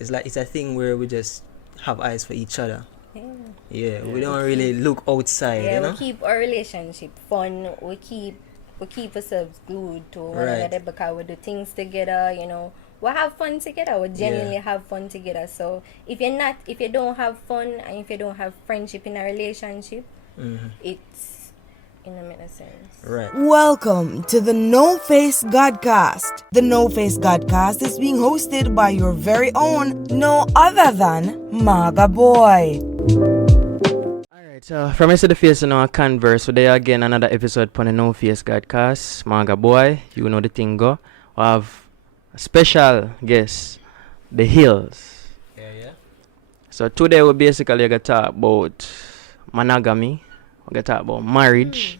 it's a thing where we just have eyes for each other. Yeah. We don't really look outside, Yeah, you we know. keep our relationship fun. We keep ourselves glued to one Right. another because we do things together. We have fun together. We genuinely have fun together. So if you don't have fun and if you don't have friendship in a relationship, it's make no sense. Right. Welcome to the No Face Godcast. The No Face Godcast is being hosted by your very own, no other than Maga Boy. Alright, so from to the face and our Kanvers, so there again another episode on the No Face Godcast. Maga Boy, you know the thing go. We have a special guest, the Hills. Yeah. So today we basically gonna talk about monogamy. We're gonna talk about marriage.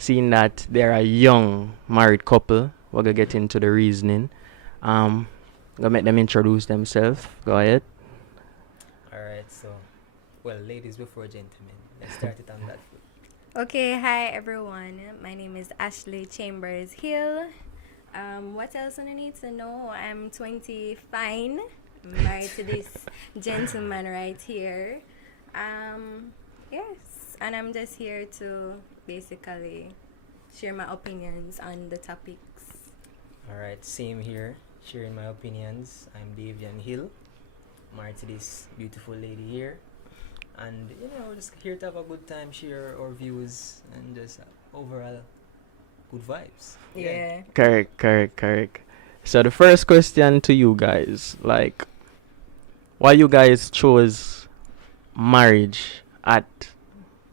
Seeing that they're a young married couple, we're gonna get into the reasoning. Gonna make them introduce themselves. Go ahead. Alright, so ladies before gentlemen. Let's start it on that foot. Okay, hi everyone. My name is Ashley Chambers Hill. What else do I need to know? I'm 20, fine. Married to this gentleman right here. Yes, and I'm just here to basically share my opinions on the topics. Alright, same here. Sharing my opinions. I'm Daveyan Hill. Married to this beautiful lady here. And just here to have a good time, share our views and just overall good vibes. Yeah. Correct. So the first question to you guys, like, why you guys chose marriage at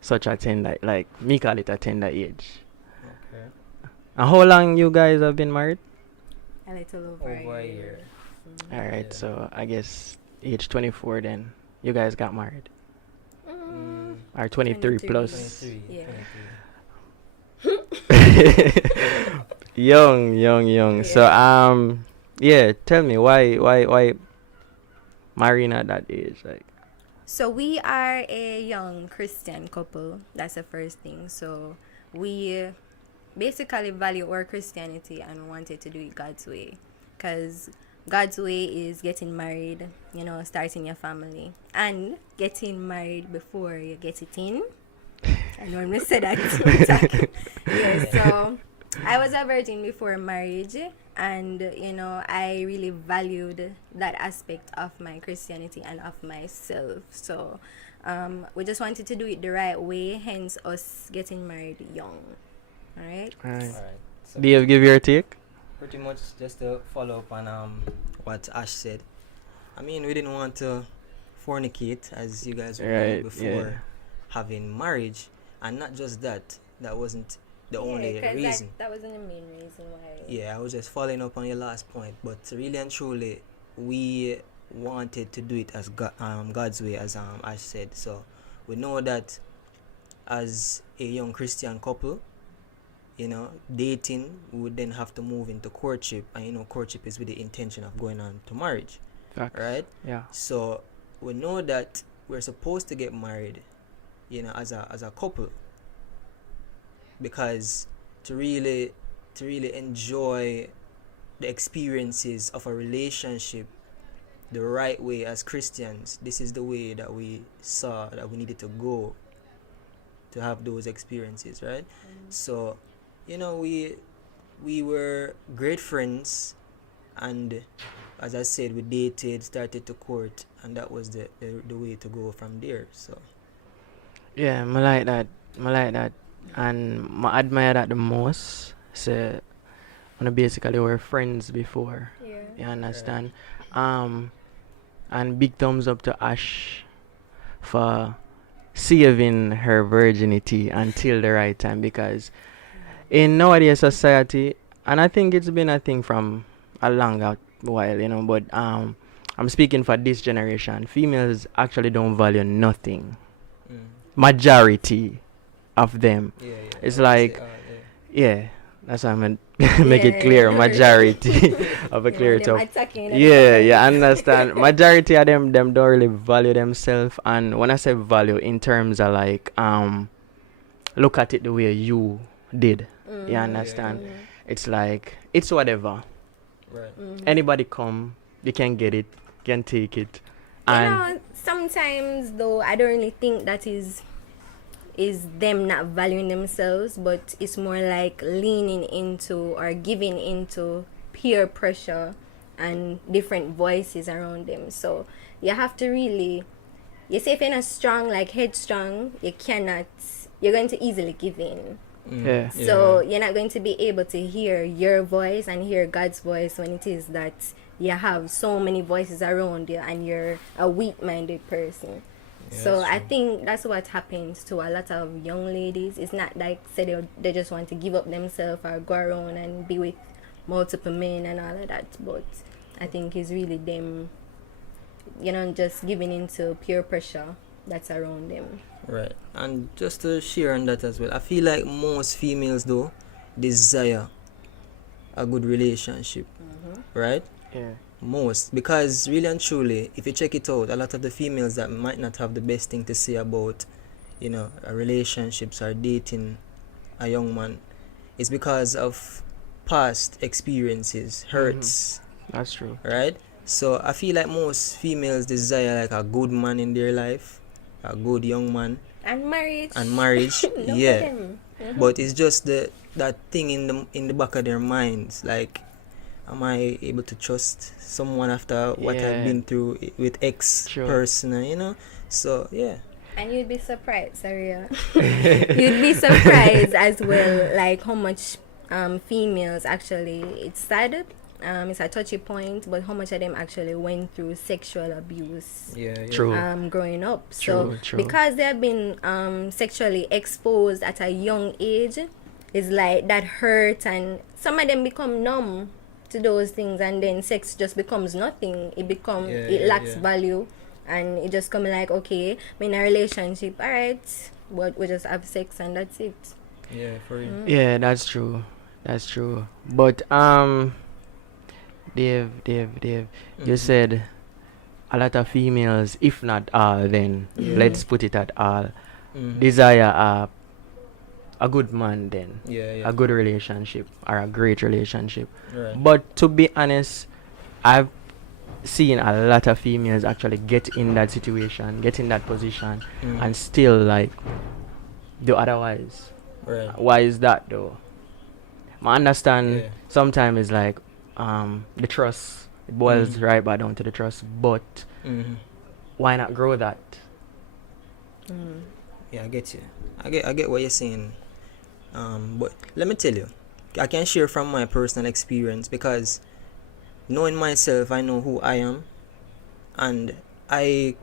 such a tender, like me call it a tender age. Okay. And how long you guys have been married? A little over Over a year. Alright, Yeah. so I guess age 24 then you guys got married. Or 23 plus. 23. Yeah. 23. young. Yeah. So tell me why marrying at that age, like. So we are a young Christian couple. That's the first thing. So we basically value our Christianity and wanted to do it God's way. Because God's way is getting married, starting your family. And getting married before you get it in. I know I said that. Yeah, so I was a virgin before marriage. And, I really valued that aspect of my Christianity and of myself. So we just wanted to do it the right way, hence us getting married young. All right? Alright. So Do you give your take? pretty much just to follow up on what Ash said. I mean, we didn't want to fornicate, as you guys were Right, before having marriage. And not just that. That wasn't the only reason. That wasn't the main reason why. Yeah, I was just following up on your last point, but really and truly, we wanted to do it as God's way, as Ash said. So we know that as a young Christian couple, dating, we would then have to move into courtship, and courtship is with the intention of going on to marriage, Facts. right? Yeah. So we know that we're supposed to get married, as a couple, because to really enjoy the experiences of a relationship the right way as Christians, this is the way that we saw that we needed to go to have those experiences, right? So we were great friends, and as I said, we dated, started to court, and that was the way to go from there. So Yeah, I like that. And I admire that the most. So when basically were friends before. Yeah. You understand? And big thumbs up to Ash for saving her virginity until the right time, because in nowadays society, and I think it's been a thing from a long while, but I'm speaking for this generation, females actually don't value nothing. Majority of them. yeah. It's I would like, say, that's why I meant make it clear. Yeah. Majority of a clear them top. attacking Yeah, understand. Majority of them don't really value themselves, and when I say value, in terms of like look at it the way you did. You understand? It's like it's whatever. right. Anybody come, you can get it. can take it. You And know, sometimes though, I don't really think that is them not valuing themselves, but it's more like leaning into or giving into peer pressure and different voices around them. So you have to really, you say if you're not strong, like headstrong, you're going to easily give in. yeah, So you're not going to be able to hear your voice and hear God's voice when it is that you have so many voices around you and you're a weak-minded person. So I think that's what happens to a lot of young ladies. It's not like say they just want to give up themselves or go around and be with multiple men and all of that. But I think it's really them, just giving into peer pressure that's around them. Right. And just to share on that as well, I feel like most females though desire a good relationship, right? yeah, Most, because really and truly, if you check it out, a lot of the females that might not have the best thing to say about, relationships or dating a young man, is because of past experiences, hurts, that's true. right? So I feel like most females desire like a good man in their life, a good young man, And marriage. No yeah. problem. But it's just that thing in the back of their minds, like, am I able to trust someone after what Yeah. I've been through with X Sure. person, So yeah. And you'd be surprised, Saria. You'd be surprised as well, like how much females actually, it's sad, it's a touchy point, but how much of them actually went through sexual abuse Yeah. True. growing up. True, So true. because they have been sexually exposed at a young age, it's like that hurt, and some of them become numb to those things, and then sex just becomes nothing. It lacks value, and it just come like, okay, I'm in a relationship, all right, but we just have sex and that's it. Yeah, for real. Yeah, that's true. That's true. But Dave, you said a lot of females, if not all, then let's put it at all, desire a good man, then Yeah. a good relationship or a great relationship. Right. But to be honest, I've seen a lot of females actually get in that situation, get in that position, and still like do otherwise. Right. Why is that though? I understand Yeah. sometimes it's like the trust, it boils right back down to the trust, but why not grow that? Yeah, I get you. I get what you're saying. But let me tell you, I can share from my personal experience, because knowing myself, I know who I am, and I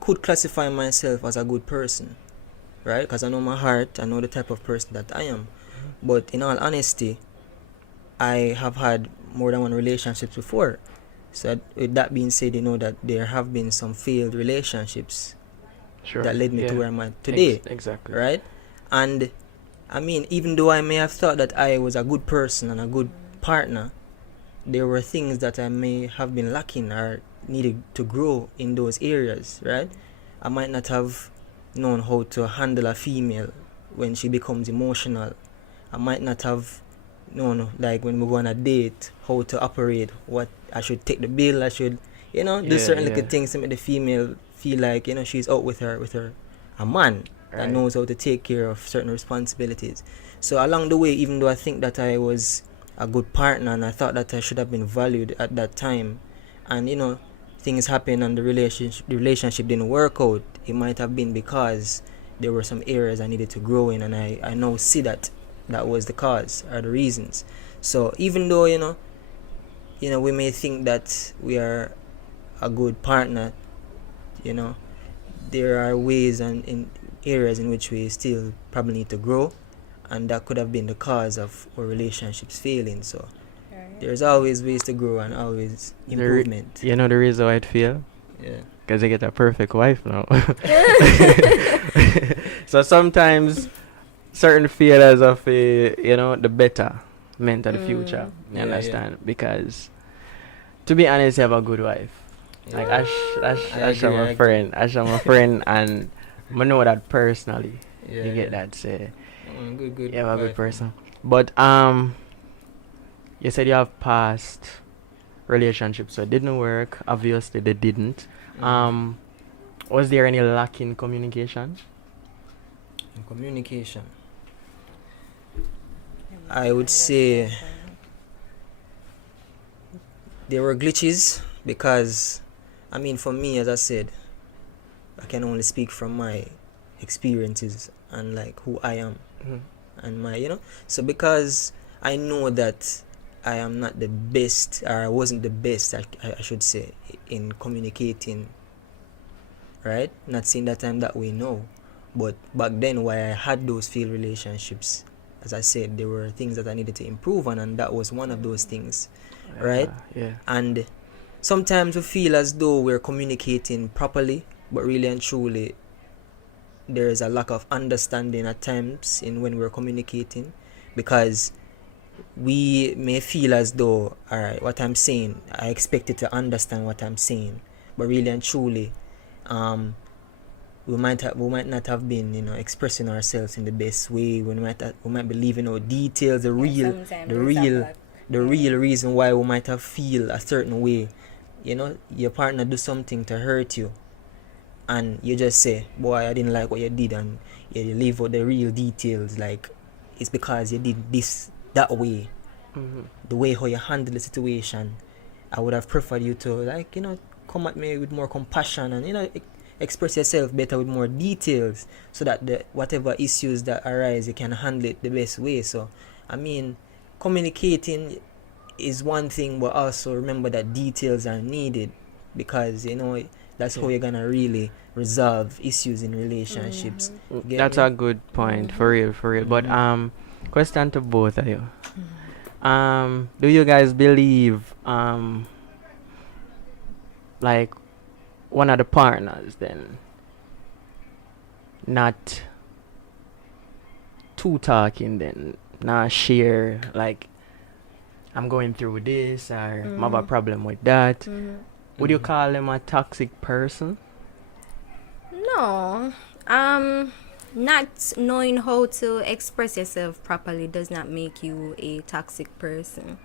could classify myself as a good person, right? Because I know my heart, I know the type of person that I am. But in all honesty, I have had more than one relationships before. So with that being said, that there have been some failed relationships Sure. that led me to Yeah. where I'm at today, Exactly. right? And I mean, even though I may have thought that I was a good person and a good partner, there were things that I may have been lacking or needed to grow in those areas, right? I might not have known how to handle a female when she becomes emotional. I might not have known, like, when we go on a date, how to operate, what I should take the bill, I should, do Yeah, certain little yeah. things to make the female feel like, she's out with her a man that Right. knows how to take care of certain responsibilities. So along the way, even though I think that I was a good partner and I thought that I should have been valued at that time, and things happened and the relationship didn't work out, it might have been because there were some areas I needed to grow in, and I now see that was the cause or the reasons. So even though we may think that we are a good partner, there are ways and in areas in which we still probably need to grow, and that could have been the cause of our relationships failing. So there's always ways to grow and always improvement. You know the reason why it feel? Yeah. Because they get a perfect wife now. So sometimes certain feel as of the better meant of the future. You Yeah, understand? Because to be honest, you have a good wife. Like Ash I am agree. a friend. Ash am a friend, and I know that personally. Yeah, You get that? Say good. you have a good wife. person. But you said you have past relationship, so it didn't work. Obviously, they didn't. Mhm. Was there any lack in communication? In communication, I would say there were glitches because, I mean, for me, as I said, I can only speak from my experiences and like who I am Mhm. and my, so because I know that I am not the best, or I wasn't the best, I should say, in communicating, right? Not saying that I'm that way now, but back then, why I had those failed relationships, as I said, there were things that I needed to improve on, and that was one of those things, right? Yeah. And sometimes we feel as though we're communicating properly, but really and truly, there is a lack of understanding at times in when we're communicating, because we may feel as though, all right, what I'm saying, I expect you to understand what I'm saying, but really and truly, we might not have been, expressing ourselves in the best way. We might be leaving out details, the real reason why we might have feel a certain way. Your partner do something to hurt you, and you just say, boy, I didn't like what you did, and you leave out the real details, like it's because you did this that way. The way how you handle the situation, I would have preferred you to, like, come at me with more compassion, and express yourself better with more details, so that the whatever issues that arise, you can handle it the best way. So I mean, communicating is one thing, but also remember that details are needed, because that's how you're gonna really resolve issues in relationships. Get That's me? a good point, for real, for real. But question to both of you. Do you guys believe like one of the partners then not too talking, then not share, like, I'm going through this, or I have a problem with that? Would you call them a toxic person? No. Not knowing how to express yourself properly does not make you a toxic person.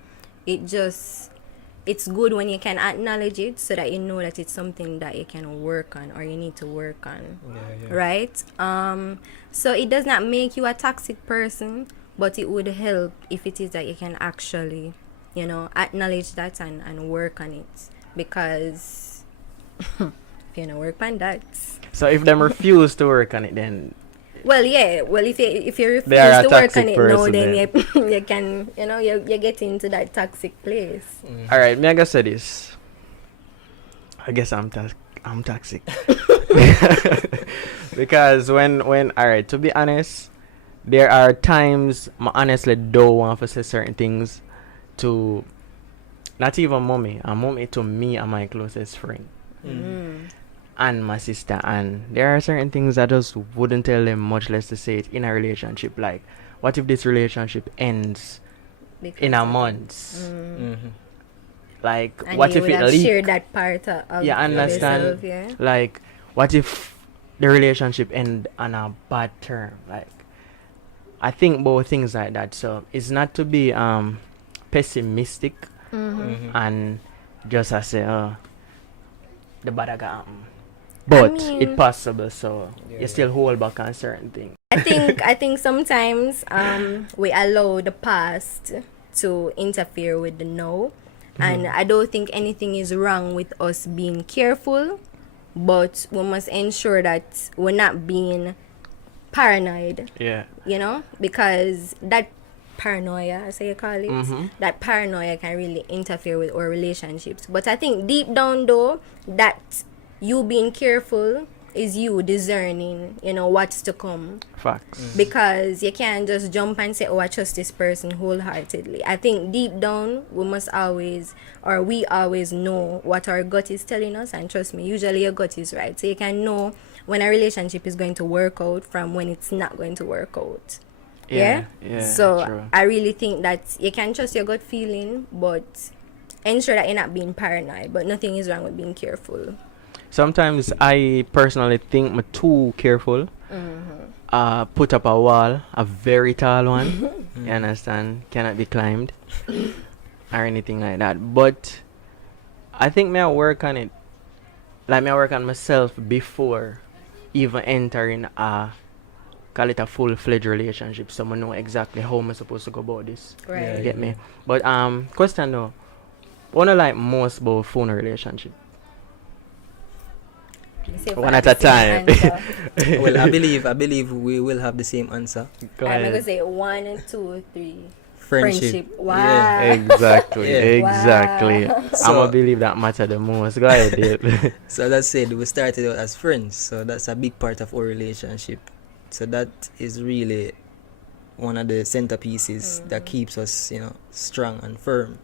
It's good when you can acknowledge it, so that you know that it's something that you can work on, or you need to work on. Yeah. Right? So it does not make you a toxic person, but it would help if it is that you can actually, acknowledge that and work on it. Because if you don't work on that. So if them refuse to work on it, then Well, yeah. Well, if you refuse They are a to work toxic on it now, person then then. you can, you get into that toxic place. all right, me I guess say this. I guess I'm toxic. Because when all right, to be honest, there are times I honestly don't want to say certain things to not even mommy, and mommy to me and my closest friend and my sister, and there are certain things I just wouldn't tell them, much less to say it in a relationship. Like, what if this relationship ends in a month? Like, And what you if would it have leaks? shared that part of Yeah, understand. yourself, yeah. Like, what if the relationship end on a bad term? Like, I think both things like that. So it's not to be pessimistic and just I say, the bad guy happen. But mean- it's possible, so Yeah, you still hold back on certain things. I think sometimes we allow the past to interfere with the now, and I don't think anything is wrong with us being careful, but we must ensure that we're not being paranoid, Yeah. because that paranoia, as you call it, that paranoia can really interfere with our relationships. But I think deep down though, that you being careful is you discerning, what's to come. Facts. Because you can't just jump and say, oh, I trust this person wholeheartedly. I think deep down we always know what our gut is telling us, and trust me, usually your gut is right. So you can know when a relationship is going to work out from when it's not going to work out. Yeah? So true. I really think that you can trust your gut feeling, but ensure that you're not being paranoid. But nothing is wrong with being careful. Sometimes I personally think I'm too careful. Put up a wall, a very tall one. You understand? Cannot be climbed or anything like that. But I think may I work on it. Like me I work on myself before even entering a call it a full-fledged relationship, so I know exactly how I'm supposed to go about this. Right. You get me? But question though, what I like most about phone relationship? One at a time. Well, I believe we will have the same answer. Go I'm gonna ahead. say 1, 2, 3. Friendship. Wow. Yeah. Exactly, Yeah. exactly. Wow. I'm So- gonna believe that matter the most. Go ahead, Dave. So that said, we started out as friends, so that's a big part of our relationship. So that is really one of the centerpieces that keeps us, strong and firm.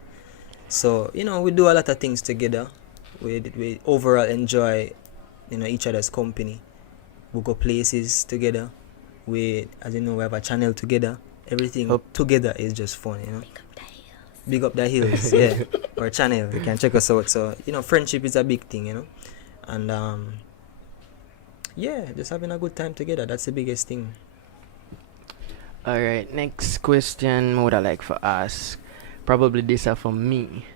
So, we do a lot of things together. We overall enjoy, each other's company. We go places together. As you know, we have a channel together. Everything Up. together is just fun. Big up the hills, yeah. Our channel, you can check us out. So, friendship is a big thing. And yeah, just having a good time together. That's the biggest thing. All right, next question. What would I like for ask? Probably this are for me.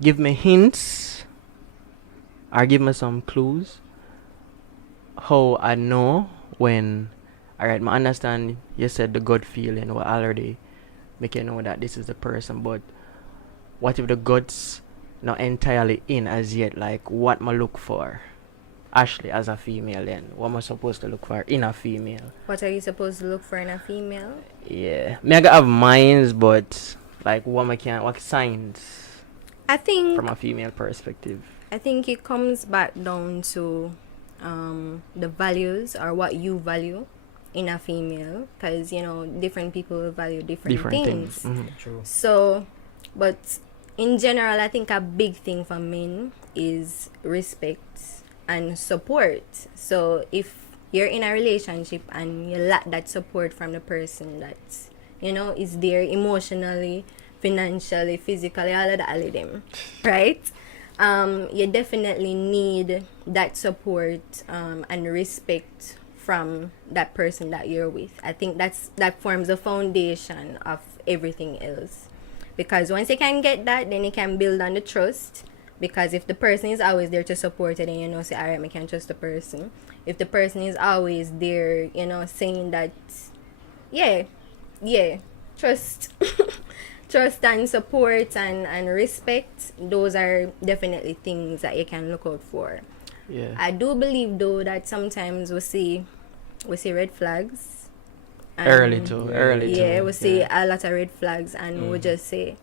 Give me hints or give me some clues how I know when. Alright, I understand you said the gut feeling will already make you know that this is the person, but what if the gut's not entirely in as yet? Like, what am I look for? Ashley, as a female, then what am I supposed to look for in a female? What are you supposed to look for in a female? Yeah, me I gotta have minds, but like what signs I think from a female perspective? it comes back down to the values or what you value in a female, because different people will value different things. True. So, but in general, I think a big thing for men is respect and support. So if you're in a relationship and you lack that support from the person that is there emotionally, financially, physically, all of them, right? You definitely need that support and respect from that person that you're with. I think that forms the foundation of everything else. Because once you can get that, then you can build on the trust. Because if the person is always there to support it, then say, alright, I can trust the person. If the person is always there, saying that, yeah, trust, trust and support and respect, those are definitely things that you can look out for. Yeah. I do believe though that sometimes we see red flags. Early too. Yeah, we see a lot of red flags and we just say,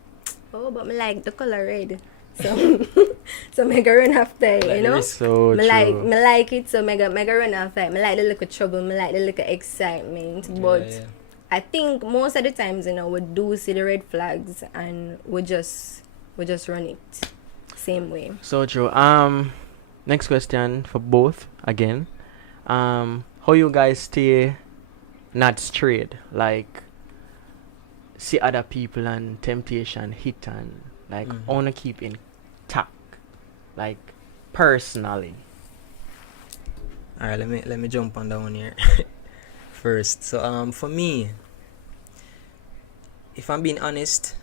oh, but me like the color red. So so me go run after it, So me true. like it, so me go run after it. Me like the look of trouble, me like the look of excitement. But I think most of the times, we do see the red flags and we just run it same way. So true. Next question for both again. How you guys stay not straight? Like see other people and temptation hit and like wanna keep intact. Like personally. Alright, let me jump on that one here first. So for me, if I'm being honest,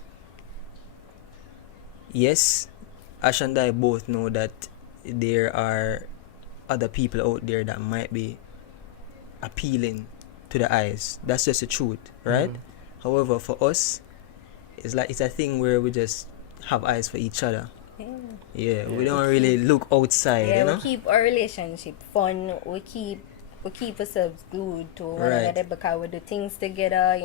yes, Ash and I both know that there are other people out there that might be appealing to the eyes. That's just the truth, right? However, for us, it's a thing where we just have eyes for each other. Yeah, we don't really look outside, Yeah, we keep our relationship fun. We keep ourselves glued to one Right. another because we do things together.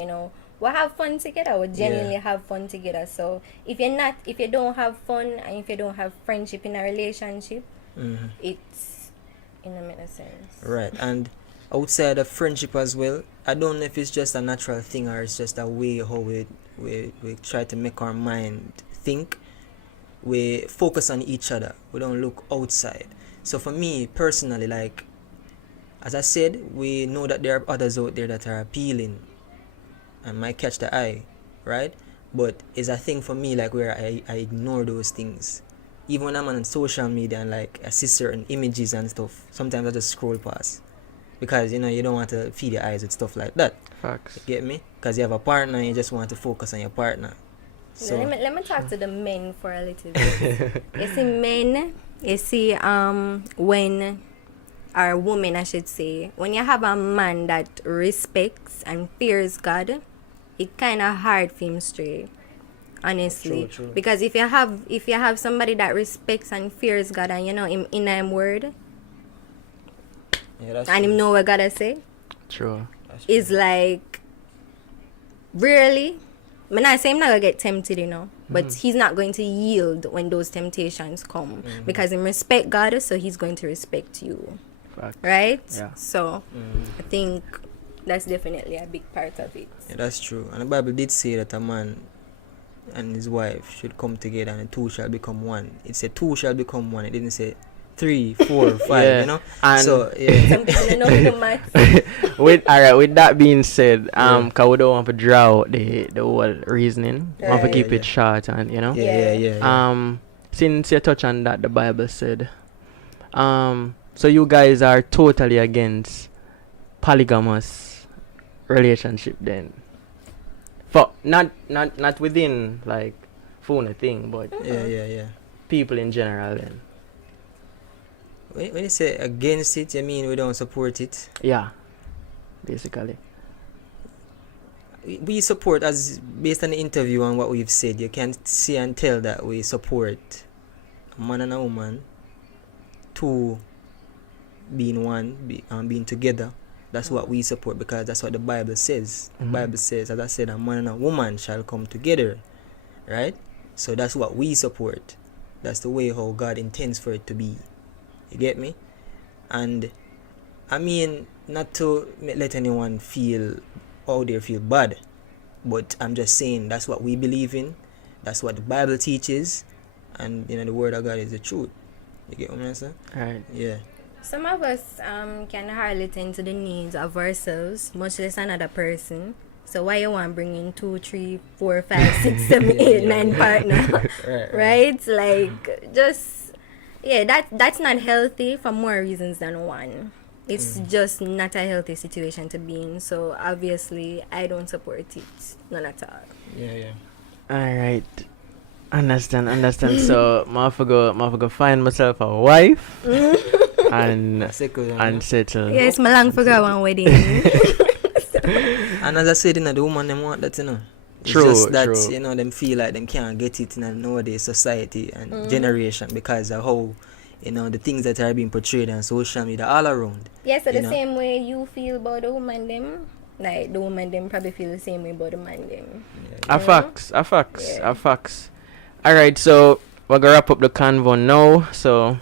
We have fun together. We genuinely have fun together. So if you don't have fun and if you don't have friendship in a relationship, it's in a minute sense. Right, and outside of friendship as well, I don't know if it's just a natural thing or it's just a way how we try to make our mind think. We focus on each other. We don't look outside. So for me personally, like as I said, we know that there are others out there that are appealing and might catch the eye, right? But it's a thing for me like where I ignore those things. Even when I'm on social media and like I see certain images and stuff, sometimes I just scroll past. Because you don't want to feed your eyes with stuff like that. Facts. You get me? Because you have a partner and you just want to focus on your partner. So Let me talk to the men for a little bit. You see, men, you see, when, or women, I should say, when you have a man that respects and fears God, it kind of hard for him stray. Honestly, True. because if you have somebody that respects and fears God, and you know him in him word, yeah, that's and true. him know what God say, True. That's true. is like, really, I'm not saying I'm not gonna get tempted, you know, but he's not going to yield when those temptations come because he respect God, so he's going to respect you, Facts. right? Yeah. So I think that's definitely a big part of it. Yeah, that's true. And the Bible did say that a man and his wife should come together and the two shall become one. It said two shall become one. It didn't say 3, 4, 5, Yeah. you know? And So, yeah. Some people don't know the math. with that being said, Yeah. cause we don't want to draw out the whole reasoning. We want to Right. keep Yeah. it short and you know. Yeah. Since you touch on that, the Bible said, so you guys are totally against polygamous relationship then. For not within like phone thing, but Yeah. people in general then. When you say against it, you mean we don't support it? Yeah. Basically. We support, as based on the interview and what we've said, you can see and tell that we support a man and a woman, two being one, being together. That's what we support because that's what the Bible says. The Bible says, as I said, a man and a woman shall come together, right? So that's what we support. That's the way how God intends for it to be. You get me? And I mean, not to let anyone feel out there feel bad, but I'm just saying that's what we believe in. That's what the Bible teaches, and you know the Word of God is the truth. You get what I'm saying? Right. Yeah. Some of us can hardly tend to the needs of ourselves, much less another person. So why you want bring in 2, 3, 4, 5, 6, 7, 8, 9 partner, right? Like just that's not healthy for more reasons than one. It's just not a healthy situation to be in. So obviously I don't support it, none at all. Yeah. All right. Understand. So, I find myself a wife and settle. Yes, my long forgot one wedding. And as I said, you know, the woman them want that, you know. It's True, just that, true. you know, them feel like them can't get it in a nowadays society and generation because of how, you know, the things that are being portrayed on social media all around. Yes, so You the know? same way you feel about the woman them, like the woman them probably feel the same way about the man them. A facts. All right, so we're gonna wrap up the convo now. So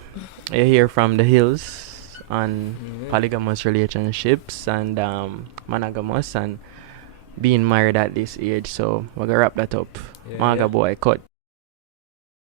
you hear from the Hills on polygamous relationships and monogamous and being married at this age. So we're gonna wrap that up. Maga boy, cut.